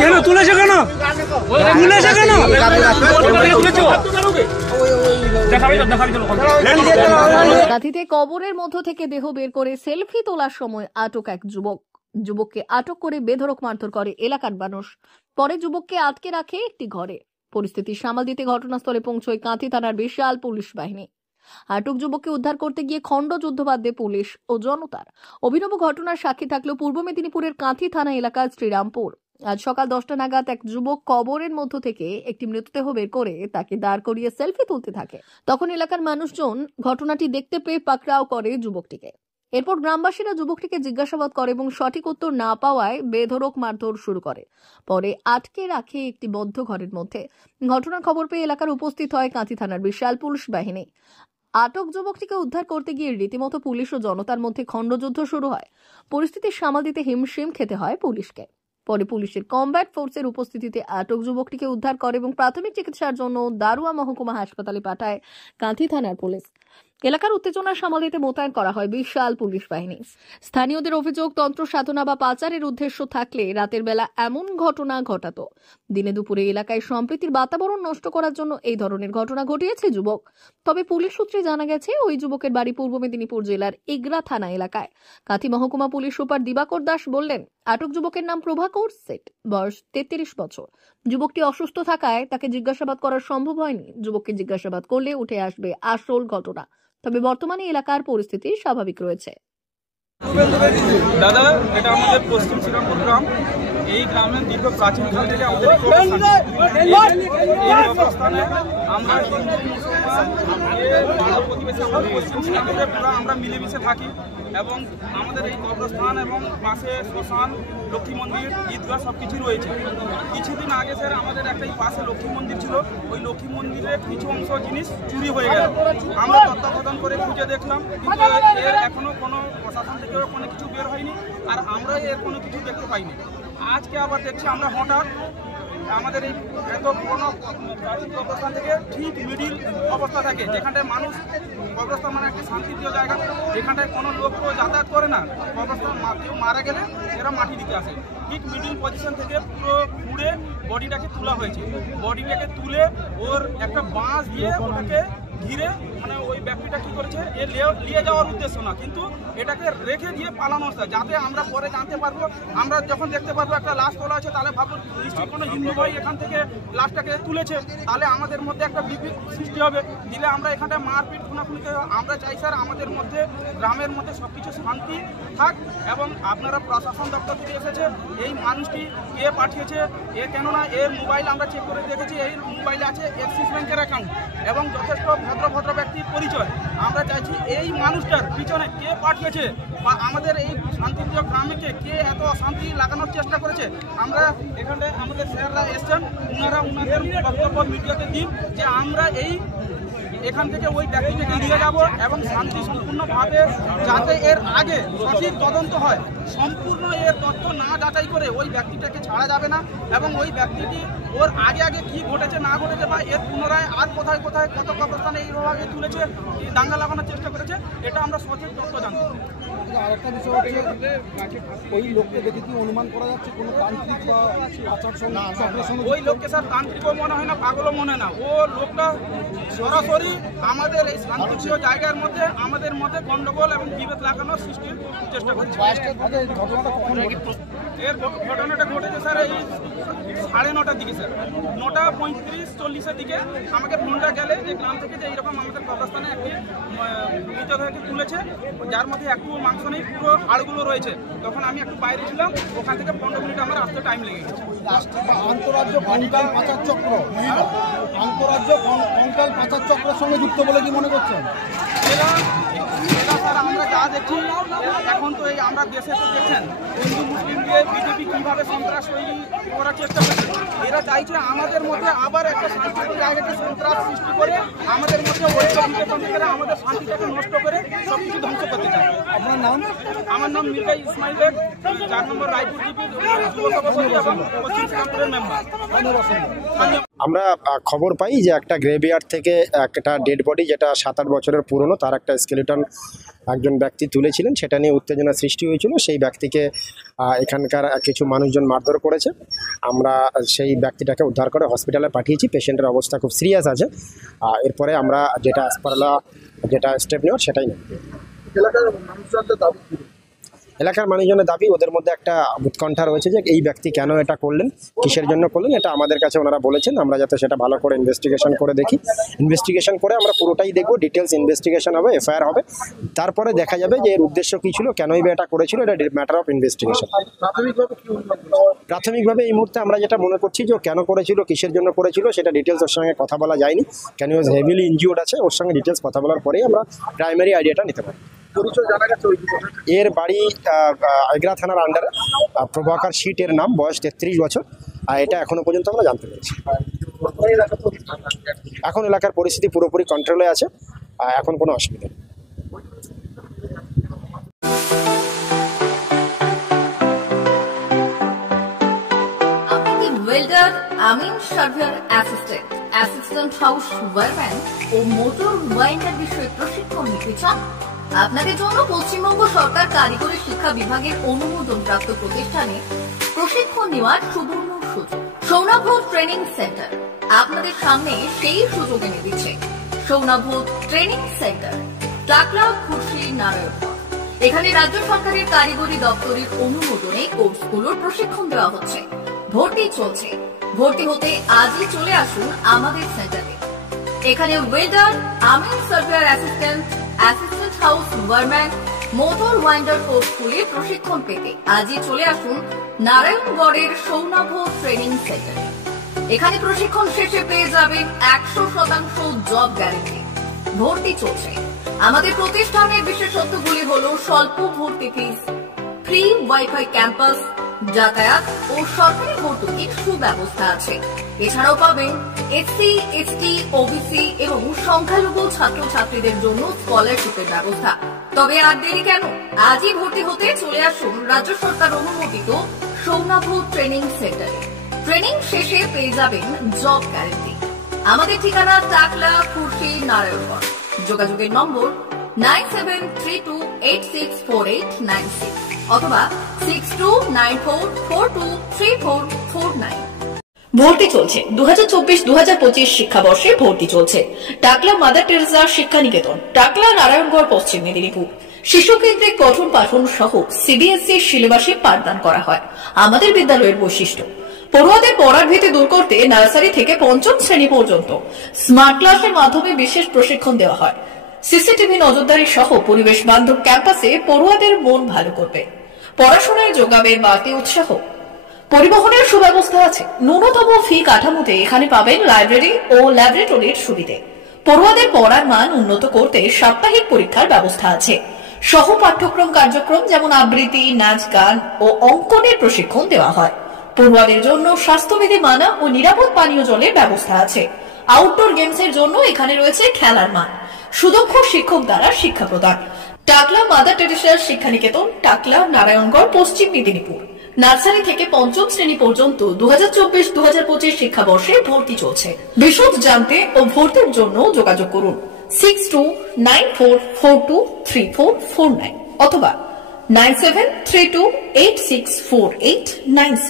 কেন তুলেছে কেন তুলেছে কেন কাঁথিতে কবরের মধ্য থেকে দেহ বের করে সেলফি তোলার সময় আটক এক যুবককে আটক করে বেধড়ক মারধর করে এলাকার মানুষ। পরে যুবককে আটকে রাখে একটি ঘরে। পরিস্থিতি সামাল দিতে ঘটনাস্থলে পৌঁছয় কাঁথি থানার বিশাল পুলিশ বাহিনী। আটক যুবককে উদ্ধার করতে গিয়ে খণ্ড যুদ্ধ বাঁধে পুলিশ ও জনতার। অভিনব ঘটনার সাক্ষী থাকলেও পূর্ব মেদিনীপুরের কাঁথি থানা এলাকার শ্রীরামপুর। আজ সকাল 10টা নাগাদ এক যুবক কবরের মধ্য থেকে একটি মৃতদেহ বের করে তাকে দাঁড় করিয়ে সেলফি তুলতে থাকে। তখন এলাকার মানুষজন ঘটনাটি দেখতে পেয়ে পাকড়াও করে যুবকটিকে। এরপর গ্রামবাসীরা যুবকটিকে জিজ্ঞাসাবাদ করে এবং সঠিক উত্তর না পাওয়ায় বেধড়ক মারধর শুরু করে। পরে আটকে রাখে একটি বদ্ধ ঘরের মধ্যে। ঘটনার খবর পেয়ে এলাকার উপস্থিত হয় কাঁথি থানার বিশাল পুলিশ বাহিনী। আটক যুবকটিকে উদ্ধার করতে গিয়ে রীতিমতো পুলিশ ও জনতার মধ্যে খণ্ডযুদ্ধ শুরু হয়। পরিস্থিতি সামাল দিতে হিমশিম খেতে হয় পুলিশকে। পরে পুলিশের কমব্যাট ফোর্সের উপস্থিতিতে আটক যুবকটিকে উদ্ধার করে এবং প্রাথমিক চিকিৎসার জন্য দারুয়া মহকুমা হাসপাতালে পাঠায় কাঁথি থানার পুলিশ। এলাকার উত্তেজনা সামাল দিতে মোতায়েন করা হয় বিশাল পুলিশ বাহিনী। স্থানীয়দের অভিযোগ, তন্ত্র সাধনা বা পাচারের উদ্দেশ্য থাকলে রাতের বেলা এমন ঘটনা ঘটাতো। দিনে দুপুরে এলাকায় সম্প্রীতির বাতাবরণ নষ্ট করার জন্য এই ধরনের ঘটনা ঘটিয়েছে যুবক। তবে পুলিশ সূত্রে জানা গেছে ওই যুবকের বাড়ি পূর্ব মেদিনীপুর জেলার এগরা থানা এলাকায়। কাঁথি মহকুমা পুলিশ সুপার দিবাকর দাস বললেন, আটক যুবকের নাম প্রভাকর সেট, বয়স 33 বছর। যুবকটি অসুস্থ থাকায় তাকে জিজ্ঞাসাবাদ করা সম্ভব হয়নি। যুবককে জিজ্ঞাসাবাদ করলে উঠে আসবে আসল ঘটনা। তবে বর্তমানে এলাকার পরিস্থিতি স্বাভাবিক রয়েছে। দাদা, এটা আমাদের পশ্চিম শ্রীরামপুর গ্রাম। এই গ্রামে দীর্ঘ প্রাচীনকাল থেকে আমাদের আমরা হিন্দু মুসলমান প্রতিবেশী আমাদের পশ্চিম শ্রীরামপুরে পুরো আমরা মিলেমিশে থাকি এবং আমাদের এই কবরস্থান এবং পাশে শ্মশান, লক্ষ্মী মন্দির, ঈদগাহ সব কিছু রয়েছে। কিছুদিন আগে স্যার আমাদের একটা পাশে লক্ষ্মী মন্দির ছিল, ওই লক্ষ্মী মন্দিরের কিছু অংশ জিনিস চুরি হয়ে গেল। আমরা তত্ত্বাবধান করে খুঁজে দেখলাম, কিন্তু এর এখনো কোনো প্রশাসন থেকে কোনো কিছু বের হয়নি, আর আমরা এর কোনো কিছু দেখতে পাইনি। আজকে আবার দেখছি আমরা হঠাৎ আমাদের এই এত পুরোনো প্রাচীন কবরস্থান থেকে ঠিক মিডিল অবস্থা থাকে, যেখানটায় মানুষ কবরস্থান মানে একটি শান্তিপ্রিয় জায়গা, যেখানটায় কোনো লোক যাতায়াত করে না। কবরস্থান কেউ মারা গেলে এরা মাটি দিতে আসে। ঠিক মিডিল পজিশন থেকে পুরো পুড়ে বডিটাকে তোলা হয়েছে। বডিটাকে তুলে ওর একটা বাঁশ দিয়ে ওটাকে ঘিরে, মানে ওই ব্যক্তিটা কি করেছে, এ নিয়ে যাওয়ার উদ্দেশ্য না, কিন্তু এটাকে রেখে দিয়ে পালানো হচ্ছে, যাতে আমরা পরে জানতে পারবো। আমরা যখন দেখতে পারবো একটা লাশ তোলা আছে, তাহলে ভাববো নিশ্চয়ই কোনো হিন্দু ভাই এখান থেকে লাশটাকে তুলেছে, তাহলে আমাদের মধ্যে একটা বিভেদ সৃষ্টি হবে। দিলে আমরা এখানটায় মারপিট খুনাখুনিতে আমরা চাই স্যার আমাদের মধ্যে গ্রামের মধ্যে সব কিছু শান্তি থাক। এবং আপনারা প্রশাসন দপ্তর থেকে এসেছে, এই মানুষটি কে পাঠিয়েছে, এ কেননা এর মোবাইল আমরা চেক করে দেখেছি, এই মোবাইলে আছে অ্যাক্সিস ব্যাংকের অ্যাকাউন্ট এবং যথেষ্ট ভদ্র ব্যক্তির পরিচয়। আমরা চাইছি এই মানুষটার পিছনে কে পাঠিয়েছে বা আমাদের এই শান্তিপ্রিয় গ্রামকে কে এত অশান্তি লাগানোর চেষ্টা করেছে। আমরা এখানে আমাদের স্যাররা এসছেন, ওনাদের বক্তব্য মিডিয়াতে দিন যে আমরা এখান থেকে ওই ব্যক্তিটাকে নিয়ে যাব এবং শান্তি সম্পূর্ণভাবে যাতে এর আগে সঠিক তদন্ত হয়। সম্পূর্ণ এর তথ্য না যাচাই করে ওই ব্যক্তিটাকে ছাড়া যাবে না এবং ওই ব্যক্তিটি ওর আগে কি ঘটেছে না ঘটেছে বা এর পুনরায় আর কোথায় কত কবরস্থানে এইভাবে তুলেছে, দাঙ্গা লাগানোর চেষ্টা করেছে, এটা আমরা সঠিক তথ্য জানতে। আরেকটা বিষয় হচ্ছে, ওই লোককে দেখে কি অনুমান করা যাচ্ছে কোনো তান্ত্রিক বা আচার সঙ্গে? ওই লোককে স্যার তান্ত্রিকও মনে হয় না, পাগলও মনে না। ও লোকটা সরাসরি আমাদের এই শান্তিপ্রিয় জায়গার মধ্যে আমাদের মধ্যে গন্ডগোল এবং বিভেদ লাগানোর সৃষ্টির চেষ্টা করছে। এর ঘটনাটা ঘটেছে স্যার এই 9:30 দিকে স্যার, 9:35-40 দিকে আমাকে ফোনটা গেলে যে গ্রাম থেকে যে এইরকম আমাদের কবরস্থানে একটি মৃতদেহকে তুলেছে, যার মধ্যে একটু মাংস নেই, পুরো হাড়গুলো রয়েছে। তখন আমি একটু বাইরে ছিলাম, ওখান থেকে 15 মিনিট আমার আসতে টাইম লেগে গেছে। আন্তরাজ্য কঙ্কাল পাচার চক্র, আন্তরাজ্য কঙ্কাল পাচার চক্রের সঙ্গে যুক্ত বলে কি মনে করছেন? এটা স্যার আমরা যা দেখছি এখন তো এই আমরা দেশে তো দেখছেন হিন্দু মুসলিমকে বিজেপি কীভাবে সন্ত্রাস তৈরি করার চেষ্টা করছে। এরা চাইছে আমাদের মধ্যে আবার একটা শান্তিপূর্ণ জায়গাকে সন্ত্রাস সৃষ্টি করে আমাদের মধ্যে আমাদের শান্তিটাকে নষ্ট করে সব কিছু ধ্বংস করতে চায়। আপনার নাম? আমার নাম মির্জা ইসমাইল বেগ, 4 নম্বর রায়পুর জিপি যুব সভাপতি এবং পশ্চিম শ্রীরামপুরের মেম্বার। আমরা খবর পাই যে একটা গ্রেভিয়ার্ড থেকে একটা ডেড বডি যেটা 7-8 বছরের পুরনো, তার একটা স্কেলিটন একজন ব্যক্তি তুলেছিলেন। সেটা নিয়ে উত্তেজনা সৃষ্টি হয়েছিল। সেই ব্যক্তিকে এখানকার কিছু মানুষজন মারধর করেছে। আমরা সেই ব্যক্তিটাকে উদ্ধার করে হসপিটালে পাঠিয়েছি। পেশেন্টের অবস্থা খুব সিরিয়াস আছে। এরপরে আমরা যেটা যেটা স্টেপ নেওয়ার সেটাই নেব। এলাকার মানুষজনের দাবি, ওদের মধ্যে একটা উৎকণ্ঠা রয়েছে যে এই ব্যক্তি কেন এটা করলেন, কিসের জন্য করলেন, এটা আমাদের কাছে ওনারা বলেছেন। আমরা যাতে সেটা ভালো করে ইনভেস্টিগেশন করে দেখি। ইনভেস্টিগেশন করে আমরা পুরোটাই দেখব, ডিটেলস ইনভেস্টিগেশন হবে, এফআইআর হবে। তারপরে দেখা যাবে যে এর উদ্দেশ্য কী ছিল, কেনই বা এটা করেছিল, এটা ম্যাটার অফ ইনভেস্টিগেশন। প্রাথমিকভাবে এই মুহূর্তে আমরা যেটা মনে করছি যে কেন করেছিল, কিসের জন্য করেছিল, সেটা ডিটেলস ওর সঙ্গে কথা বলা যায়নি। কেন ওয়াজ হেভিলি ইনজিওর্ড আছে, ওর সঙ্গে ডিটেলস কথা বলার পরেই আমরা প্রাইমারি আইডিয়াটা নিতে পারি। এর বাড়ি এগরা থানার আন্ডারে, প্রভাকর শীট এর নাম, বয়স 33 বছর। এটা এখনো পর্যন্ত আমরা জানতে পেরেছি। এখন এলাকার পরিস্থিতি পুরোপুরি কন্ট্রোলে আছে, এখন কোনো অসুবিধা নেই। ওয়েল্ডার, আমিন surveyor assistant, assistant house wireman ও মোটর ওয়াইন্ডার বিষয়ে প্রশিক্ষণ নিতে চান? আপনাদের জন্য পশ্চিমবঙ্গ সরকার কারিগরি শিক্ষা বিভাগের অনুমোদনপ্রাপ্ত প্রতিষ্ঠানে প্রশিক্ষণ নেওয়ার সুবর্ণ সুযোগ। সৌনাভ ট্রেনিং সেন্টার আপনাদের সামনে সেই সুযোগ এনে দিচ্ছে। সৌনাভ ট্রেনিং সেন্টার, টাকলা, খুশি, নারায়ণগড়। এখানে রাজ্য সরকারের কারিগরি দপ্তরের অনুমোদনে কোর্সগুলোর প্রশিক্ষণ দেওয়া হচ্ছে। ভর্তি চলছে। ভর্তি হতে আজই চলে আসুন আমাদের সেন্টারে। এখানে ওয়েল্ডার, আমিন surveyor assistant, assistant house wireman, motor winder কোর্সগুলি প্রশিক্ষণ পেতে আজই চলে আসুন নারায়ণগড়ের সৌনাভ ট্রেনিং সেন্টারে। এখানে প্রশিক্ষণ শেষে পেয়ে যাবেন 100% জব গ্যারান্টি। ভর্তি চলছে। আমাদের প্রতিষ্ঠানের বিশেষত্বগুলি হলো স্বল্প ভর্তি ফিস, ফ্রি ওয়াইফাই ক্যাম্পাস, যাতায়াত ও সরকারি ভর্তুকির সুব্যবস্থা আছে। এছাড়াও পাবেন এসসি, এসটি, ওবিসি এবং সংখ্যালঘু ছাত্রছাত্রীদের জন্য স্কলারশিপের ব্যবস্থা। তবে আর দেরি কেন, আজই ভর্তি হতে চলে আসুন রাজ্য সরকার অনুমোদিত সৌনাভ ট্রেনিং সেন্টারে। ট্রেনিং শেষে পেয়ে যাবেন জব গ্যারান্টি। আমাদের ঠিকানা টাকলা, খুশি, নারায়ণগড়। যোগাযোগের নম্বর 9732864896 অথবা 6294423449। ভর্তি চলছে। 2024-2025 শিক্ষাবর্ষে ভর্তি চলছে। টাকলা মাদার টেরেসা শিক্ষানিকেতন, টাকলা, নারায়ণগড়, পশ্চিম মেদিনীপুর। শিশু কেন্দ্রিক পঠন পাঠন সহ সিবিএসই সিলেবাসে পাঠদান করা হয়। আমাদের বিদ্যালয়ের বৈশিষ্ট্য, পড়ুয়াদের পড়ার ভীতি দূর করতে নার্সারি থেকে 5ম শ্রেণী পর্যন্ত স্মার্ট ক্লাসের মাধ্যমে বিশেষ প্রশিক্ষণ দেওয়া হয়। সিসিটিভি নজরদারি সহ পরিবেশ বান্ধব ক্যাম্পাসে পড়ুয়াদের মন ভালো করবে। পড়াশোনায় যোগাবে বাড়তি উৎসাহ। পরিবহনের সুব্যবস্থা আছে। ন্যূনতম ফি কাঠামোতে এখানে পাবেন লাইব্রেরি ও ল্যাবরেটরির সুবিধে। পড়ুয়াদের পড়ার মান উন্নত করতে সাপ্তাহিক পরীক্ষার ব্যবস্থা আছে। সহ পাঠ্যক্রম কার্যক্রম যেমন আবৃত্তি, নাচ, গান ও অঙ্কনের প্রশিক্ষণ দেওয়া হয়। পড়ুয়াদের জন্য স্বাস্থ্যবিধি মানা ও নিরাপদ পানীয় জলের ব্যবস্থা আছে। আউটডোর গেমসের জন্য এখানে রয়েছে খেলার মাঠ। সুদক্ষ শিক্ষক দ্বারা শিক্ষা প্রদান। টাকলা মাদার টেরেসা শিক্ষানিকেতন, টাকলা, নারায়ণগড়, পশ্চিম মেদিনীপুর। নার্সারি থেকে 5ম শ্রেণী পর্যন্ত 2024-2025 শিক্ষাবর্ষে ভর্তি চলছে। বিশদ জানতে ও ভর্তির জন্য যোগাযোগ করুন 6294423449 অথবা 9732864896।